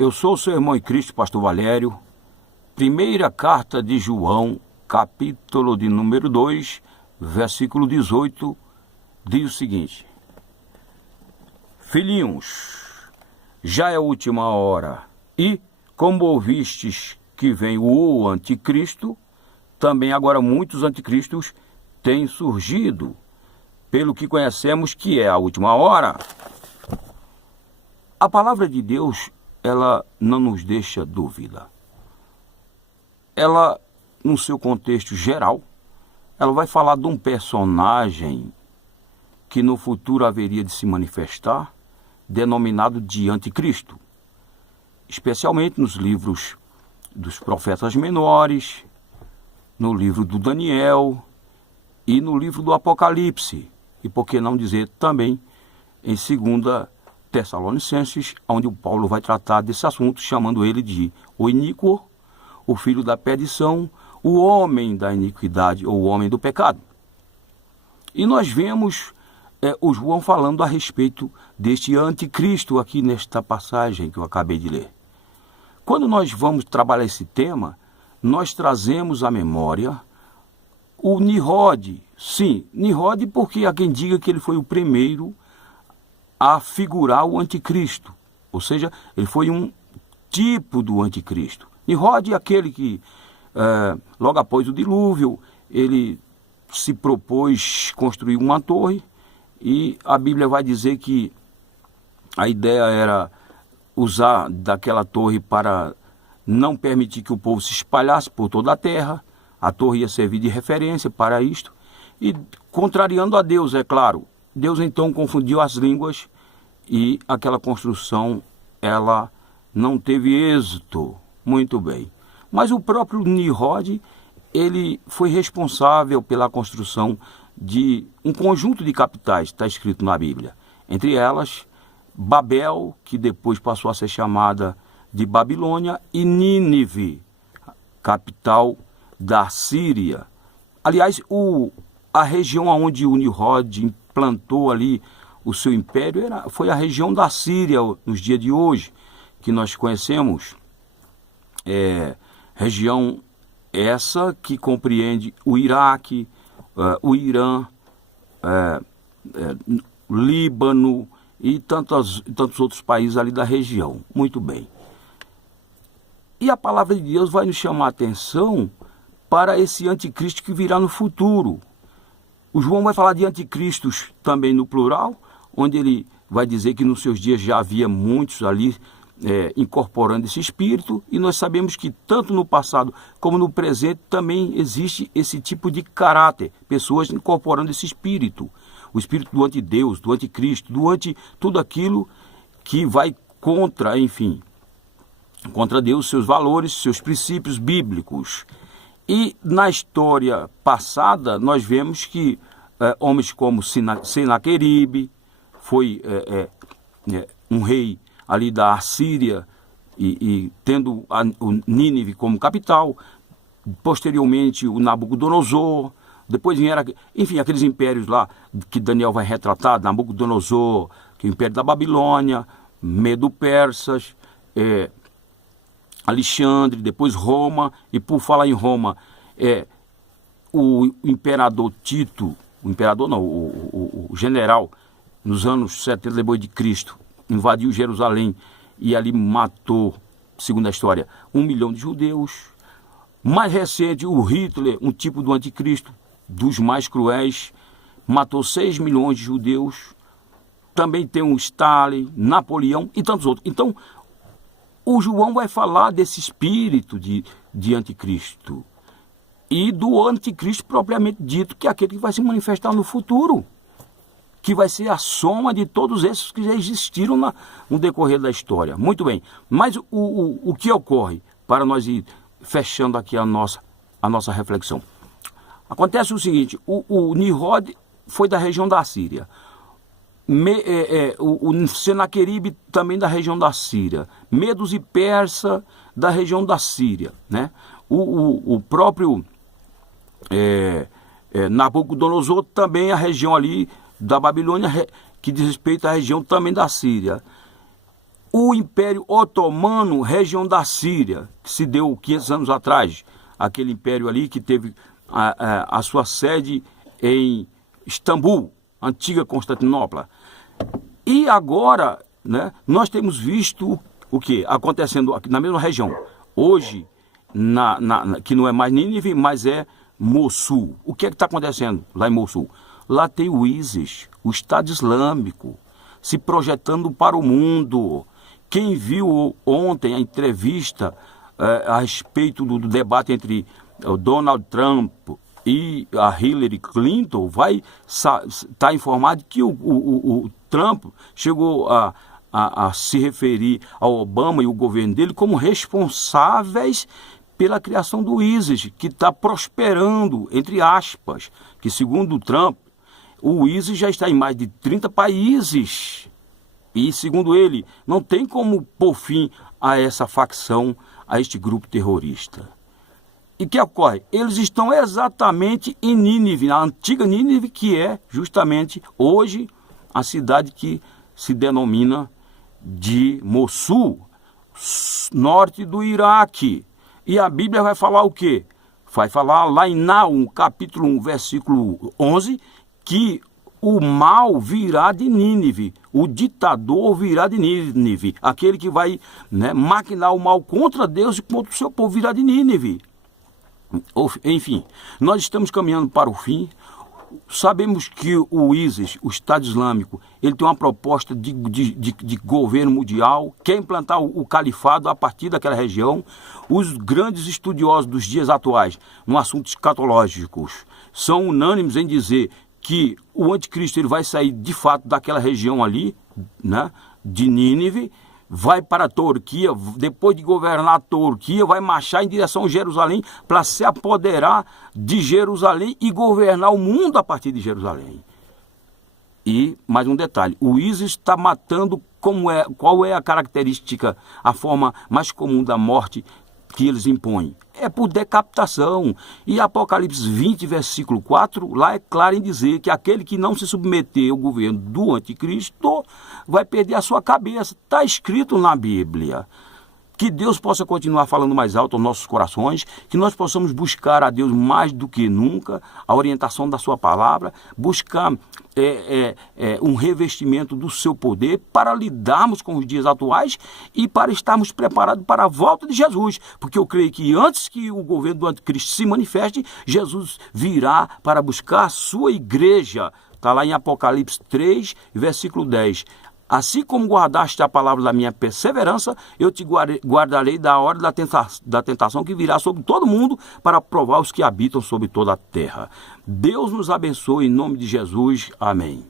Eu sou o seu irmão em Cristo, pastor Valério. Primeira carta de João, capítulo de número 2, versículo 18, diz o seguinte: Filhinhos, já é a última hora, e, como ouvistes que vem o anticristo, também agora muitos anticristos têm surgido, pelo que conhecemos que é a última hora. A palavra de Deus, ela não nos deixa dúvida. Ela, no seu contexto geral, ela vai falar de um personagem que no futuro haveria de se manifestar, denominado de anticristo, especialmente nos livros dos profetas menores, no livro do Daniel e no livro do Apocalipse, e por que não dizer também em 2 Tessalonicenses, onde o Paulo vai tratar desse assunto, chamando ele de o iníquo, o filho da perdição, o homem da iniquidade ou o homem do pecado. E nós vemos o João falando a respeito deste anticristo aqui nesta passagem que eu acabei de ler. Quando nós vamos trabalhar esse tema, nós trazemos à memória o Nimrod. Sim, Nimrod, porque há quem diga que ele foi o primeiro a figurar o anticristo, ou seja, ele foi um tipo do anticristo. Nimrod é aquele que, logo após o dilúvio, ele se propôs construir uma torre, e a Bíblia vai dizer que a ideia era usar daquela torre para não permitir que o povo se espalhasse por toda a terra. A torre ia servir de referência para isto, e contrariando a Deus, é claro. Deus então confundiu as línguas e aquela construção, ela não teve êxito. Muito bem. Mas o próprio Nimrod, ele foi responsável pela construção de um conjunto de capitais, está escrito na Bíblia. Entre elas, Babel, que depois passou a ser chamada de Babilônia, e Nínive, capital da Síria. Aliás, a região onde o Nimrod implantou ali o seu império foi a região da Síria, nos dias de hoje, que nós conhecemos. Região essa que compreende o Iraque, o Irã, o Líbano e tantos outros países ali da região. Muito bem. E a palavra de Deus vai nos chamar a atenção para esse anticristo que virá no futuro. O João vai falar de anticristos também no plural, onde ele vai dizer que nos seus dias já havia muitos ali incorporando esse espírito, e nós sabemos que tanto no passado como no presente também existe esse tipo de caráter, pessoas incorporando esse espírito, o espírito do antideus, do anticristo, do anti tudo aquilo que vai contra, enfim, contra Deus, seus valores, seus princípios bíblicos. E na história passada nós vemos que homens como Senaqueribe foi um rei ali da Assíria, e tendo o Nínive como capital. Posteriormente o Nabucodonosor, depois vieram, enfim, aqueles impérios lá que Daniel vai retratar, Nabucodonosor, que é o império da Babilônia, Medo-Persas, Alexandre, depois Roma. E por falar em Roma, o imperador Tito, o imperador não, o general, nos anos 70 depois de Cristo, invadiu Jerusalém e ali matou, segundo a história, 1 milhão de judeus. Mais recente, o Hitler, um tipo do anticristo, dos mais cruéis, matou 6 milhões de judeus. Também tem o Stalin, Napoleão e tantos outros. Então, o João vai falar desse espírito de anticristo e do anticristo propriamente dito, que é aquele que vai se manifestar no futuro, que vai ser a soma de todos esses que já existiram no decorrer da história. Muito bem, mas o que ocorre, para nós ir fechando aqui a nossa reflexão? Acontece o seguinte: o Nimrod foi da região da Síria, o Senaqueribe também da região da Síria, Medos e Persa da região da Síria, né? O próprio Nabucodonosor também, a região ali da Babilônia, que diz respeito à região também da Síria. O Império Otomano, região da Síria, que se deu 500 anos atrás, aquele império ali que teve a sua sede em Istambul, antiga Constantinopla. E agora, né, nós temos visto o que acontecendo aqui na mesma região. Hoje, que não é mais Nínive, mas é Mossul. O que é que está acontecendo lá em Mossul? Lá tem o ISIS, o Estado Islâmico, se projetando para o mundo. Quem viu ontem a entrevista a respeito do debate entre o Donald Trump e a Hillary Clinton vai estar informado que o Trump chegou a se referir ao Obama e o governo dele como responsáveis pela criação do ISIS, que está prosperando, entre aspas, que segundo o Trump, o ISIS já está em mais de 30 países. E, segundo ele, não tem como pôr fim a essa facção, a este grupo terrorista. E o que ocorre? Eles estão exatamente em Nínive, na antiga Nínive, que é justamente hoje a cidade que se denomina de Mossul, norte do Iraque. E a Bíblia vai falar o quê? Vai falar lá em Naum, capítulo 1, versículo 11, que o mal virá de Nínive, o ditador virá de Nínive, aquele que vai, né, maquinar o mal contra Deus e contra o seu povo virá de Nínive. Enfim, nós estamos caminhando para o fim. Sabemos que o ISIS, o Estado Islâmico, ele tem uma proposta de governo mundial, quer implantar o califado a partir daquela região. Os grandes estudiosos dos dias atuais, no assuntos escatológicos, são unânimes em dizer que o anticristo ele vai sair de fato daquela região ali, né, de Nínive, vai para a Turquia, depois de governar a Turquia, vai marchar em direção a Jerusalém para se apoderar de Jerusalém e governar o mundo a partir de Jerusalém. E mais um detalhe, o ISIS está matando, qual é a característica, a forma mais comum da morte que eles impõem? É por decapitação. E Apocalipse 20, versículo 4, lá é claro em dizer que aquele que não se submeter ao governo do anticristo vai perder a sua cabeça. Está escrito na Bíblia. Que Deus possa continuar falando mais alto aos nossos corações, que nós possamos buscar a Deus mais do que nunca, a orientação da sua palavra, buscar um revestimento do seu poder para lidarmos com os dias atuais e para estarmos preparados para a volta de Jesus. Porque eu creio que antes que o governo do anticristo se manifeste, Jesus virá para buscar a sua igreja. Está lá em Apocalipse 3, versículo 10. Assim como guardaste a palavra da minha perseverança, eu te guardarei da hora da tentação que virá sobre todo mundo para provar os que habitam sobre toda a terra. Deus nos abençoe em nome de Jesus. Amém.